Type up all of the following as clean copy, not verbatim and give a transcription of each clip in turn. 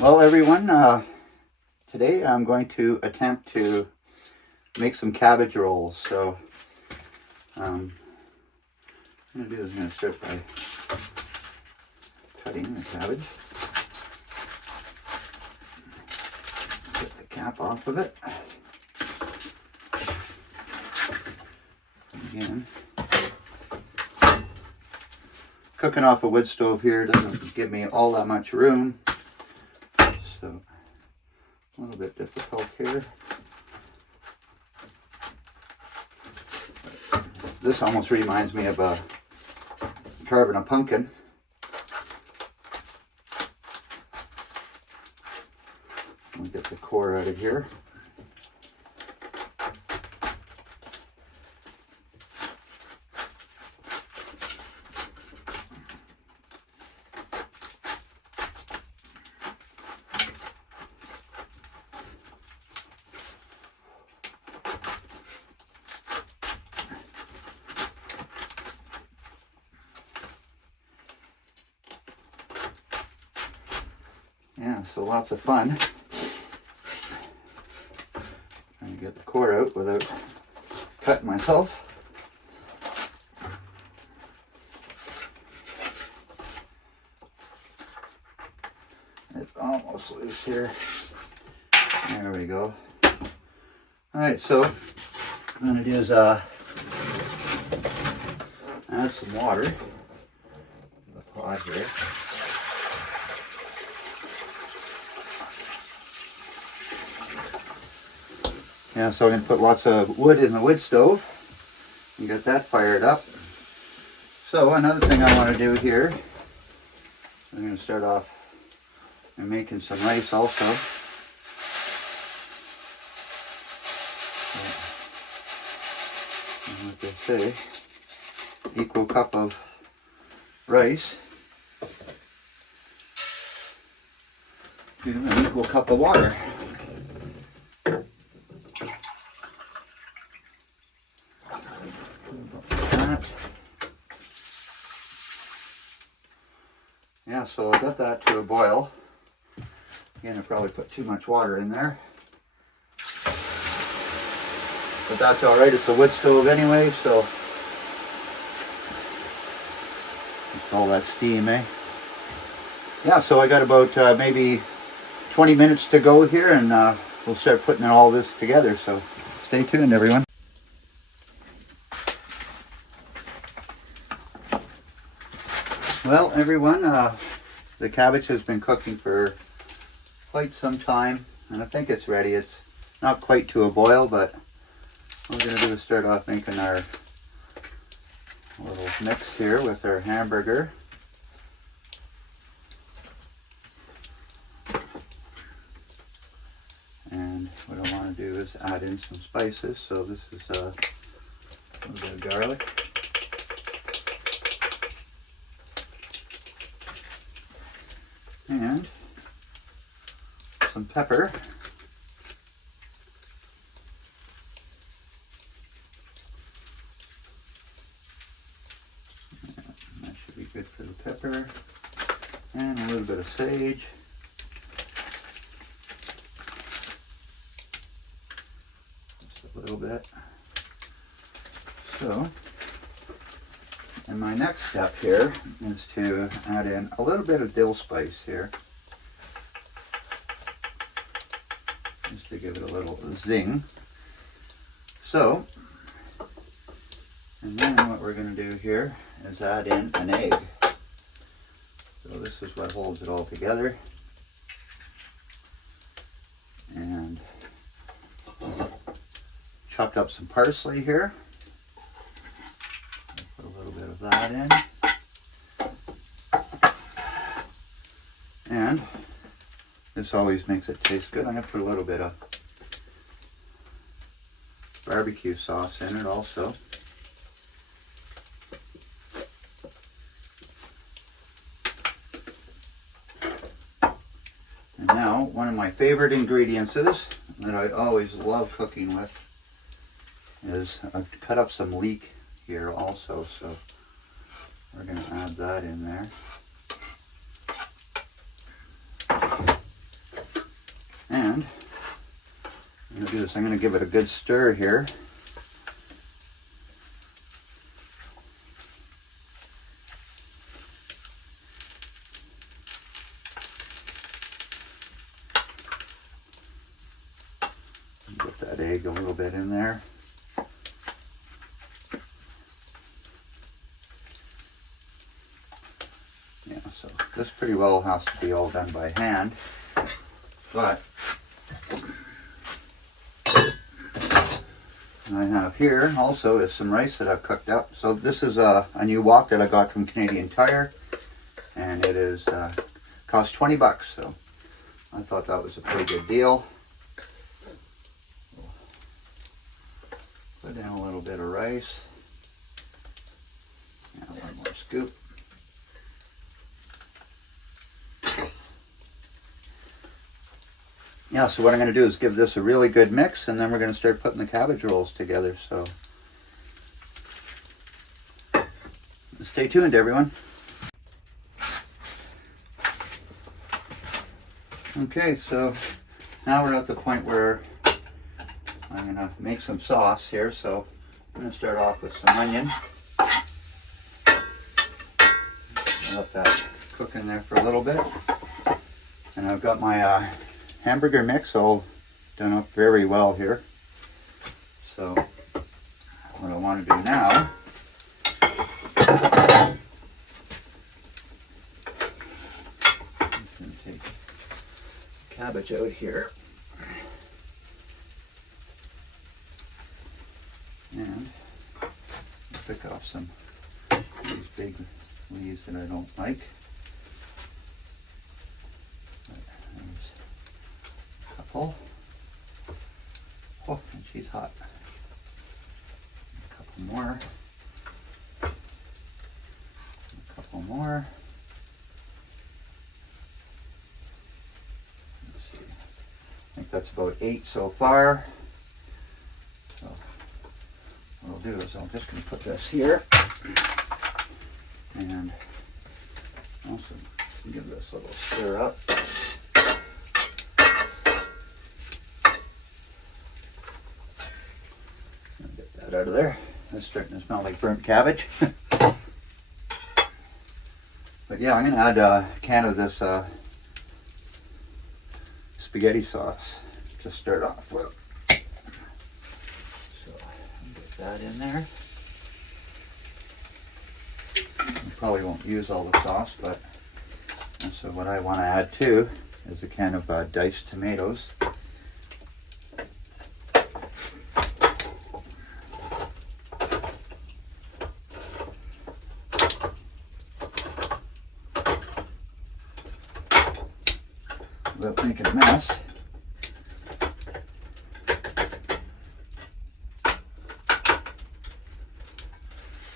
Well, everyone, today I'm going to attempt to make some cabbage rolls. So, what I'm going to do is I'm going to start by cutting the cabbage. Get the cap off of it. Again, cooking off a wood stove here doesn't give me all that much room. So, a little bit difficult here. This almost reminds me of carving a pumpkin. Let me get the core out of here. Yeah, so lots of fun trying to get the core out without cutting myself. It's almost loose here. There we go. Alright, so what I'm going to do is add some water to the pot here. Yeah, so I'm going to put lots of wood in the wood stove and get that fired up. So another thing I want to do here, I'm going to start off by making some rice also. And like they say, equal cup of rice to an equal cup of water. Yeah, so I got that to a boil. Again, I probably put too much water in there. But that's alright, it's a wood stove anyway, so just all that steam, eh? Yeah, so I got about maybe 20 minutes to go here, and we'll start putting all this together, so stay tuned, everyone. Well, everyone, the cabbage has been cooking for quite some time, and I think it's ready. It's not quite to a boil, but what we're going to do is start off making our little mix here with our hamburger. And what I want to do is add in some spices. So this is a little bit of garlic. And some pepper. That should be good for the pepper. And a little bit of sage. Just a little bit. So, and my next step here is to add in a little bit of dill spice here, just to give it a little zing. So, and then what we're going to do here is add in an egg. So this is what holds it all together. And chopped up some parsley here. That in, and this always makes it taste good. I'm going to put a little bit of barbecue sauce in it also. And now one of my favorite ingredients that I always love cooking with is I've cut up some leek here also, so we're going to add that in there. to do is I'm going to give it a good stir here. Get that egg a little bit in there. Yeah, so this pretty well has to be all done by hand, but I have here also is some rice that I've cooked up. So this is a new wok that I got from Canadian Tire, and it is cost 20 bucks, so I thought that was a pretty good deal. Put in a little bit of rice. Yeah, one more scoop. Yeah, so what I'm going to do is give this a really good mix, and then we're going to start putting the cabbage rolls together. So stay tuned, everyone. Okay, so now we're at the point where I'm going to make some sauce here. So I'm going to start off with some onion. Let that cook in there for a little bit. And I've got my hamburger mix all done up very well here. So what I want to do now is take the cabbage out here and pick off some of these big leaves that I don't like. Couple. Oh, and she's hot. A couple more. A couple more. Let's see. I think that's about 8 so far. So what I'll do is I'm just going to put this here and also give this a little stir up. Out of there. It's starting to smell like burnt cabbage. But yeah, I'm going to add a can of this spaghetti sauce to start off with. So I'll get that in there. I probably won't use all the sauce, but so what I want to add too is a can of diced tomatoes. Without making a mess.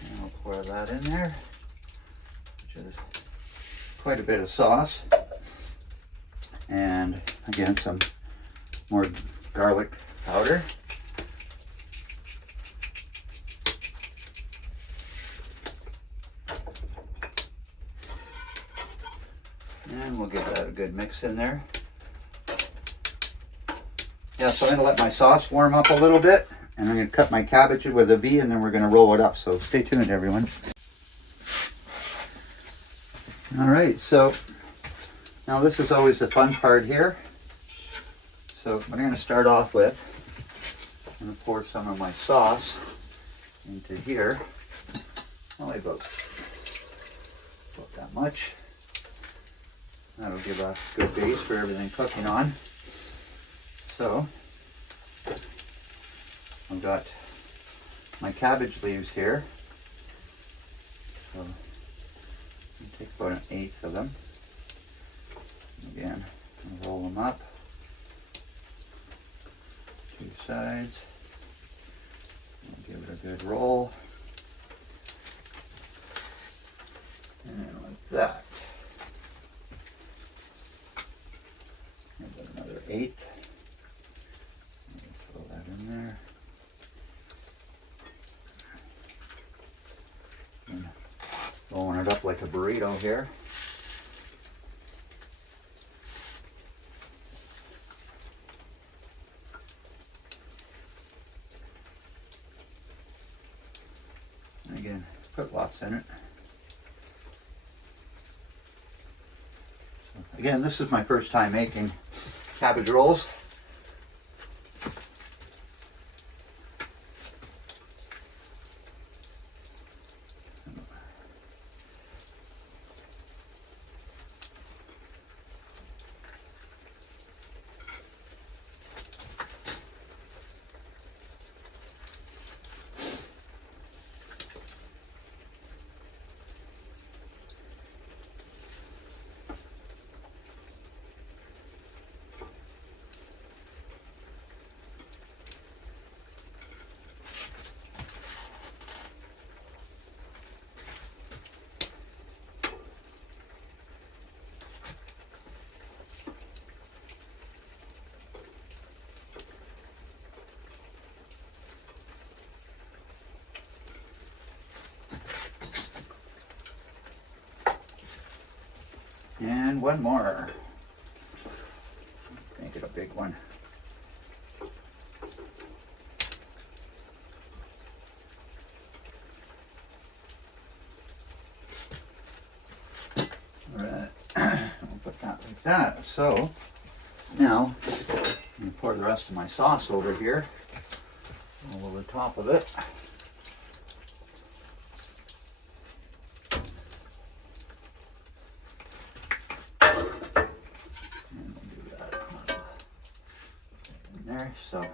And I'll pour that in there, which is quite a bit of sauce. And again, some more garlic powder. And we'll give that a good mix in there. Yeah, so I'm going to let my sauce warm up a little bit, and I'm going to cut my cabbage with a V, and then we're going to roll it up. So stay tuned, everyone. All right, so now this is always the fun part here. So what I'm going to start off with, I'm going to pour some of my sauce into here. Only about that much. That'll give a good base for everything cooking on. So I've got my cabbage leaves here. So I'll take about 1/8 of them. Again, roll them up. 2 sides. I'll give it a good roll. And then like that. And another 1/8. Throw that in there. And rolling it up like a burrito here. Again, this is my first time making cabbage rolls. And one more. Make it a big one. Alright, we'll put that like that. So now I'm going to pour the rest of my sauce over here, all over the top of it. So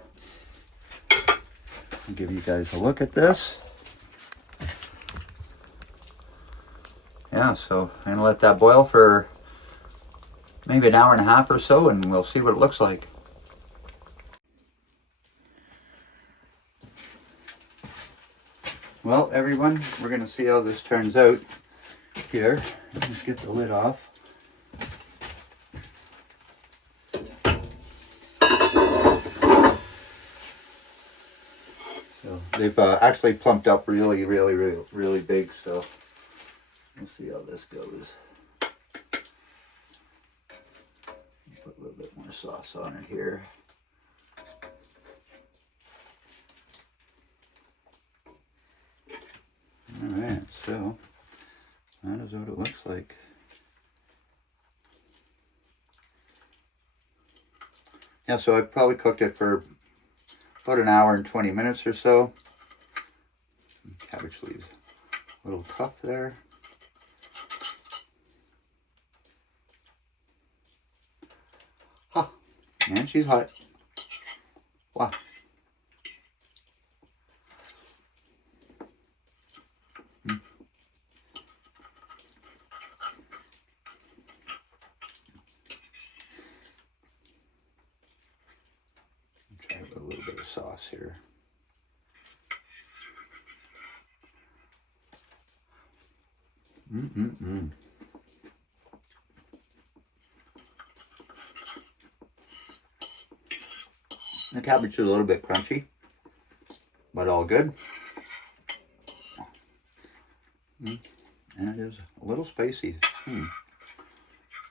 I'll give you guys a look at this. Yeah, so I'm gonna let that boil for maybe an hour and a half or so, and we'll see what it looks like. Well, everyone, we're gonna see how this turns out here. Let's get the lid off. They've actually plumped up really big, so we'll see how this goes. Put a little bit more sauce on it here. Alright, so that is what it looks like. Yeah, so I probably cooked it for about an hour and 20 minutes or so. Cabbage leaves a little tough there. Huh. Man, she's hot. Wow. Try a little bit of sauce here. The cabbage is a little bit crunchy, but all good. And it is a little spicy.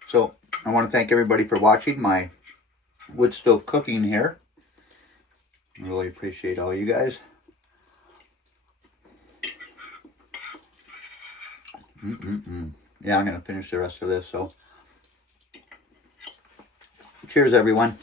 So I want to thank everybody for watching my wood stove cooking here. I really appreciate all you guys. Yeah, I'm going to finish the rest of this. So cheers, everyone.